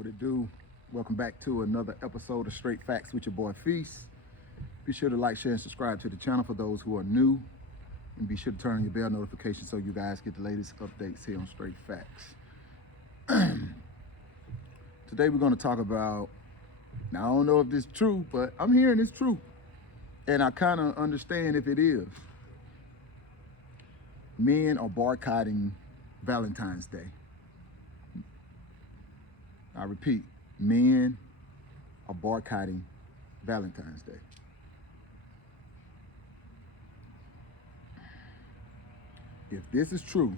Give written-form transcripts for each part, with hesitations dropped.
What it do? Welcome back to another episode of Straight Facts with your boy Feast. Be sure to like, share, and subscribe to the channel for those who are new. And be sure to turn on your bell notification so you guys get the latest updates here on Straight Facts. Today we're going to talk about, now I don't know if this is true, but I'm hearing it's true. And I kind of understand if it is. Men are boycotting Valentine's Day. I repeat, men are boycotting Valentine's Day. If this is true,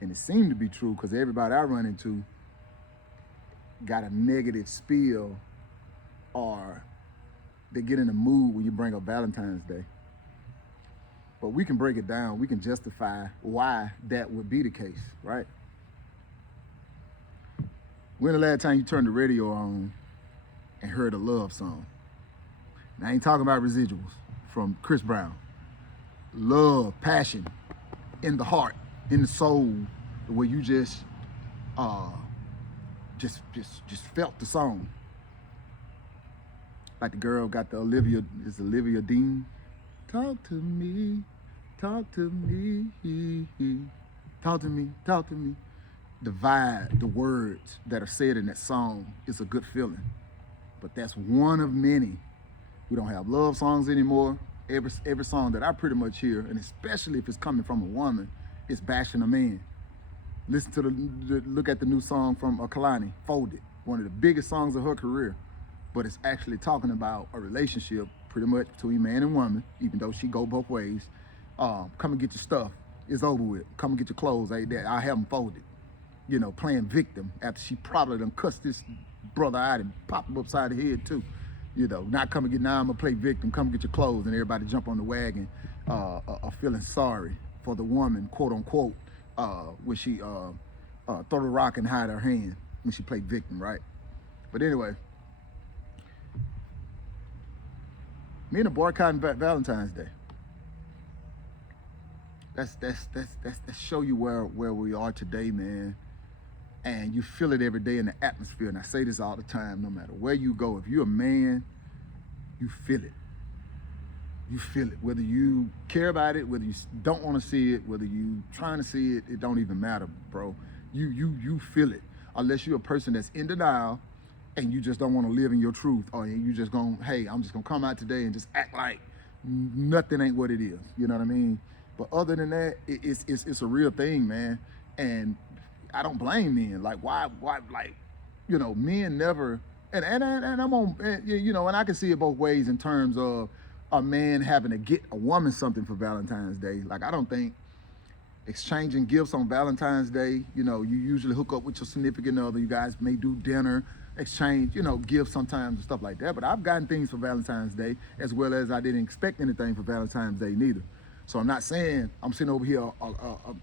and it seemed to be true because everybody I run into got a negative spiel or they get in a mood when you bring up Valentine's Day. But we can break it down. We can justify why that would be the case, right? When the last time you turned the radio on and heard a love song? Now, I ain't talking about residuals from Chris Brown. Love, passion, in the heart, in the soul, the way you just felt the song. Like the girl got the Olivia Dean. Talk to me, talk to me, talk to me, talk to me. The vibe, the words that are said in that song is a good feeling. But that's one of many. We don't have love songs anymore. Every song that I pretty much hear, and especially if it's coming from a woman, is bashing a man. Listen to look at the new song from Kalani, Folded, one of the biggest songs of her career. But it's actually talking about a relationship pretty much between man and woman, even though she go both ways. Come and get your stuff. It's over with. Come and get your clothes. I have them folded. You know, playing victim after she probably done cussed this brother out and popped him upside the head too. You know, not come and get, now I'm gonna play victim, come and get your clothes, and everybody jump on the wagon, feeling sorry for the woman, quote unquote, when she throw the rock and hide her hand when she played victim, right? But anyway, men are boycotting Valentine's Day. That's show you where we are today, man. And you feel it every day in the atmosphere. And I say this all the time, no matter where you go. If you're a man, you feel it. You feel it. Whether you care about it, whether you don't want to see it, whether you trying to see it, it don't even matter, bro. You feel it. Unless you're a person that's in denial and you just don't want to live in your truth, or you just going, hey, I'm just going to come out today and just act like nothing ain't what it is. You know what I mean? But other than that, it's a real thing, man. And I don't blame men. Like, why, like, you know, men never, and I'm on, you know, and I can see it both ways in terms of a man having to get a woman something for Valentine's Day. Like, I don't think exchanging gifts on Valentine's Day, you know, you usually hook up with your significant other. You guys may do dinner, exchange, you know, gifts sometimes and stuff like that. But I've gotten things for Valentine's Day, as well as I didn't expect anything for Valentine's Day neither. So I'm not saying, I'm sitting over here,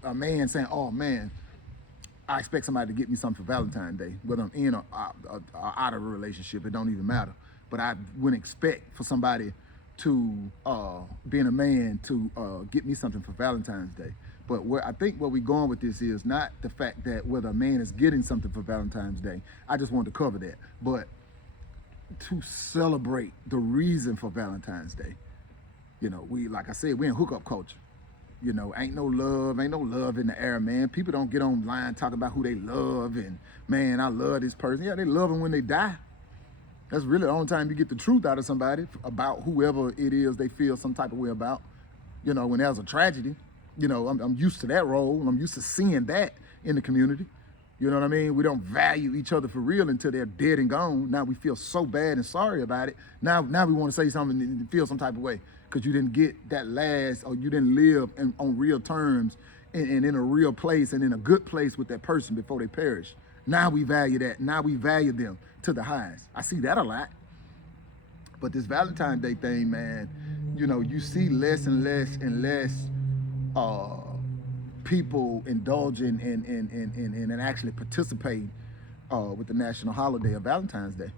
a man saying, oh man, I expect somebody to get me something for Valentine's Day, whether I'm in or out of a relationship, it don't even matter. But I wouldn't expect for somebody to, being a man, to get me something for Valentine's Day. But I think where we're going with this is not the fact that whether a man is getting something for Valentine's Day. I just wanted to cover that. But to celebrate the reason for Valentine's Day. You know, like I said, we in hookup culture. You know, ain't no love in the air, man. People don't get online talking about who they love and, man, I love this person. Yeah, they love them when they die. That's really the only time you get the truth out of somebody about whoever it is they feel some type of way about. You know, when there's a tragedy, you know, I'm used to that role. I'm used to seeing that in the community. You know what I mean? We don't value each other for real until they're dead and gone. Now we feel so bad and sorry about it. Now we want to say something and feel some type of way because you didn't get that last, or you didn't live on real terms and in a real place and in a good place with that person before they perish. Now we value that. Now we value them to the highest. I see that a lot. But this Valentine's Day thing, man, you know, you see less and less and less people indulging and actually participating with the national holiday of Valentine's Day,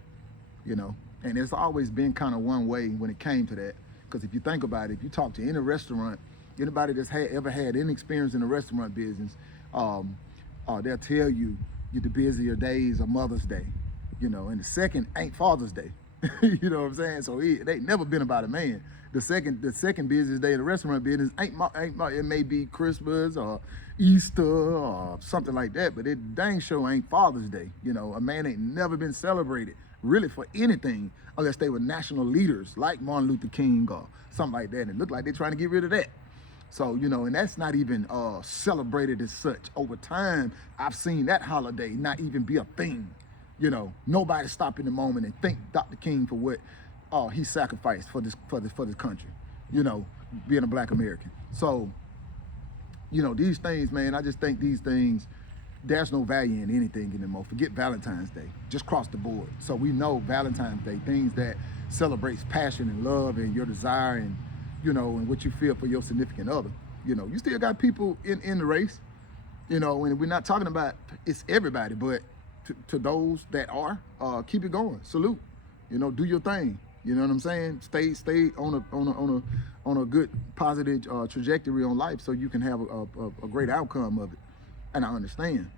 you know. And it's always been kind of one way when it came to that. Because if you think about it, if you talk to any restaurant, anybody that's ever had any experience in the restaurant business, they'll tell you The busier days are Mother's Day, and the second ain't Father's Day. You know what I'm saying? So it ain't never been about a man. The second busiest day in the restaurant business it may be Christmas or Easter or something like that, but it dang sure ain't Father's Day. A man ain't never been celebrated really for anything unless they were national leaders like Martin Luther King or something like that. And it looked like they're trying to get rid of that. So, and that's not even celebrated as such. Over time, I've seen that holiday not even be a thing. Nobody stop in the moment and thank Dr. King for what he sacrificed for this country, being a black American. So, these things, man, I just think these things, there's no value in anything anymore. Forget Valentine's Day, just cross the board. So we know Valentine's Day, things that celebrates passion and love and your desire and, and what you feel for your significant other. You still got people in the race, and we're not talking about it's everybody, but to those that are, keep it going. Salute, do your thing. You know what I'm saying? Stay on a good positive trajectory on life, so you can have a great outcome of it. And I understand.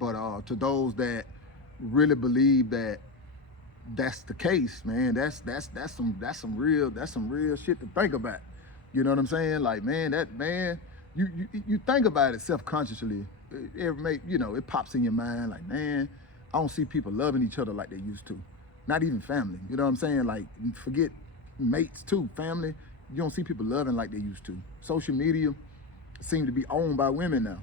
But to those that really believe that that's the case, man, that's some real shit to think about. You know what I'm saying? Like, man, you think about it self-consciously. It pops in your mind like, man, I don't see people loving each other like they used to. Not even family. You know what I'm saying? Like, forget mates too, family. You don't see people loving like they used to. Social media seems to be owned by women now.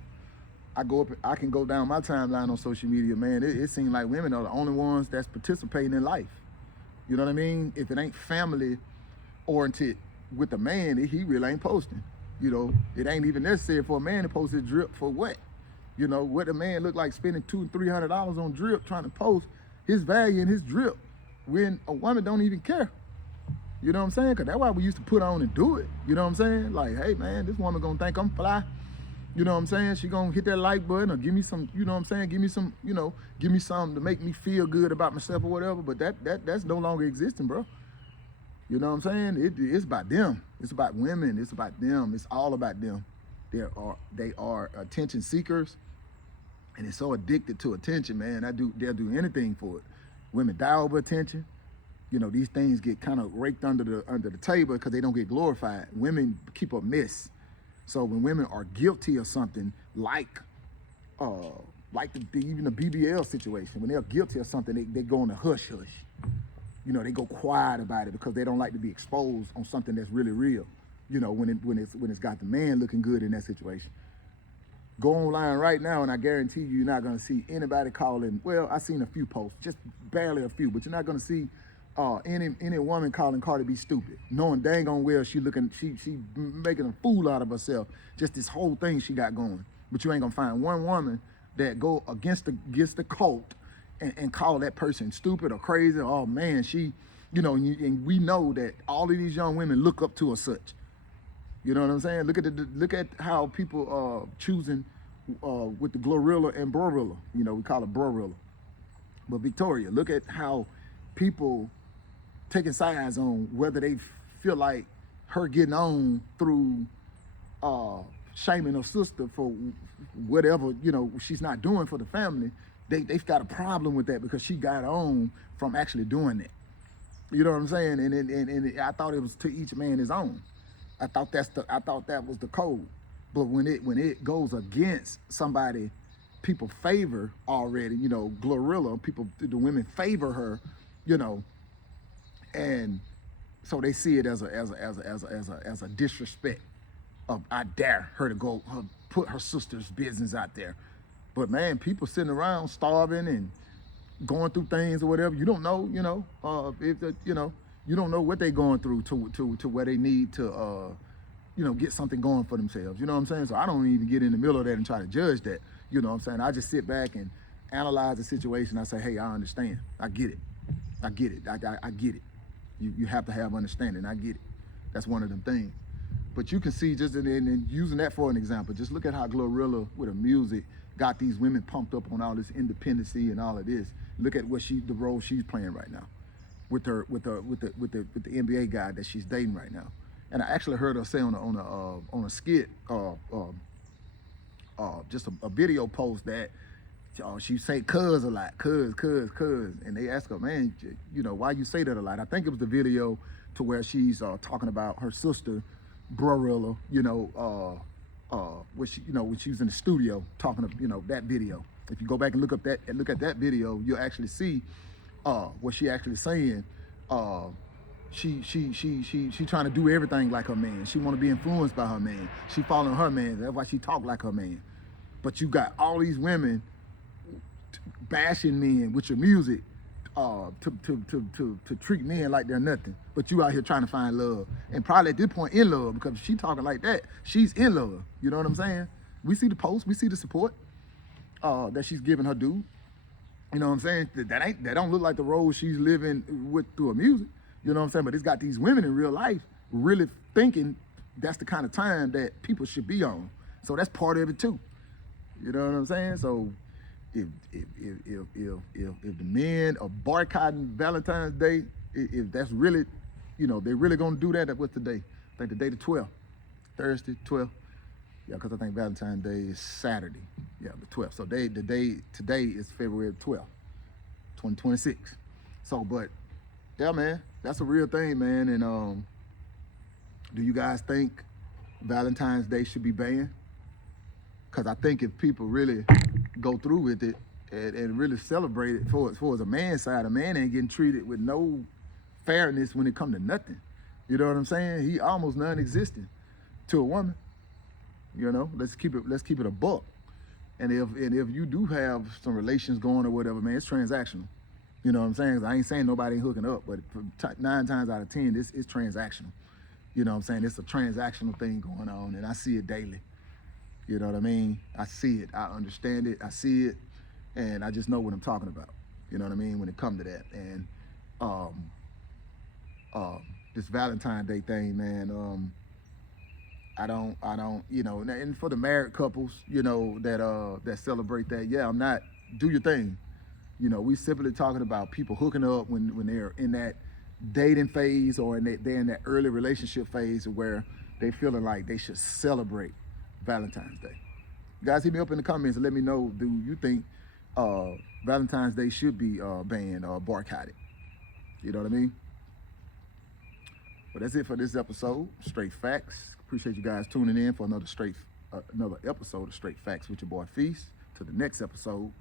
I can go down my timeline on social media, man. It seems like women are the only ones that's participating in life. You know what I mean? If it ain't family oriented with a man, he really ain't posting. It ain't even necessary for a man to post his drip for what? What a man look like spending $200-300 on drip trying to post his value in his drip when a woman don't even care. You know what I'm saying? Because that's why we used to put on and do it. You know what I'm saying? Like, hey, man, this woman gonna think I'm fly. You know what I'm saying? She gonna hit that like button or give me some, you know what I'm saying? Give me some, give me something to make me feel good about myself or whatever. But that's no longer existing, bro. You know what I'm saying? It's about them. It's about women. It's about them. It's all about them. They are attention seekers, and they're so addicted to attention, man. They'll do anything for it. Women die over attention. These things get kind of raked under the table because they don't get glorified. Women keep a mess. So when women are guilty of something like even the BBL situation, when they're guilty of something, they go in a hush hush. They go quiet about it because they don't like to be exposed on something that's really real. When it's got the man looking good in that situation. Go online right now, and I guarantee you're not going to see anybody calling. Well, I've seen a few posts, just barely a few, but you're not going to see any woman calling Cardi B stupid, knowing dang on well she making a fool out of herself. Just this whole thing she got going. But you ain't gonna find one woman that go against the cult and call that person stupid or crazy. Oh man, she, and we know that all of these young women look up to her such. You know what I'm saying? Look at how people choosing with the Glorilla and Brorilla. We call it Brorilla. But Victoria, look at how people taking sides on whether they feel like her getting on through shaming her sister for whatever she's not doing for the family. They've got a problem with that because she got on from actually doing that. You know what I'm saying? And I thought it was to each man his own. I thought that was the code. But when it goes against somebody people favor already, Glorilla, the women favor her, and so they see it as a disrespect of I dare her to put her sister's business out there. But man, people sitting around starving and going through things or whatever, you don't know, you don't know what they're going through to where they need to get something going for themselves. You know what I'm saying? So I don't even get in the middle of that and try to judge that. You know what I'm saying? I just sit back and analyze the situation. I say, hey, I understand. I get it. I get it. You have to have understanding. I get it. That's one of them things. But you can see just in using that for an example, just look at how Glorilla with her music got these women pumped up on all this independency and all of this. Look at the role she's playing right now with the NBA guy that she's dating right now. And I actually heard her say on a skit, just a video post that She say cuz a lot, cuz, and they ask her, man, why you say that a lot? I think it was the video to where she's talking about her sister, Brorilla, when she was in the studio talking to, that video. If you go back and look at that video, you'll actually see what she actually saying. She trying to do everything like her man. She want to be influenced by her man. She following her man. That's why she talk like her man. But you got all these women bashing men with your music to treat men like they're nothing. But you out here trying to find love. And probably at this point in love, because if she talking like that, she's in love. You know what I'm saying? We see the post, we see the support that she's giving her dude. You know what I'm saying? That don't look like the role she's living with through her music. You know what I'm saying? But it's got these women in real life really thinking that's the kind of time that people should be on. So that's part of it too. You know what I'm saying? So if the men are boycotting Valentine's Day, if that's really, they're really gonna do that, what's the day? I think the day the 12th, Thursday, 12th. Yeah, because I think Valentine's Day is Saturday. Yeah, the 12th. So today is February 12th, 2026. So, but yeah, man, that's a real thing, man. And do you guys think Valentine's Day should be banned? Because I think if people really go through with it and really celebrate it for as a man's side, a man ain't getting treated with no fairness when it comes to nothing. You know what I'm saying? He almost non-existent to a woman. Let's keep it a buck. And if you do have some relations going or whatever, man, it's transactional. You know what I'm saying? 'Cause I ain't saying nobody ain't hooking up, but 9 times out of 10, this is transactional. You know what I'm saying? It's a transactional thing going on, and I see it daily. You know what I mean? I see it. I understand it. I see it, and I just know what I'm talking about. You know what I mean? When it comes to that, and this Valentine's Day thing, man. I don't, and for the married couples, that celebrate that, yeah, I'm not, do your thing. We simply talking about people hooking up when they're in that dating phase or they're in that early relationship phase where they feeling like they should celebrate Valentine's Day. You guys, hit me up in the comments and let me know, do you think Valentine's Day should be banned or boycotted? You know what I mean? But that's it for this episode, Straight Facts. Appreciate you guys tuning in for another episode of Straight Facts with your boy Feast. To the next episode.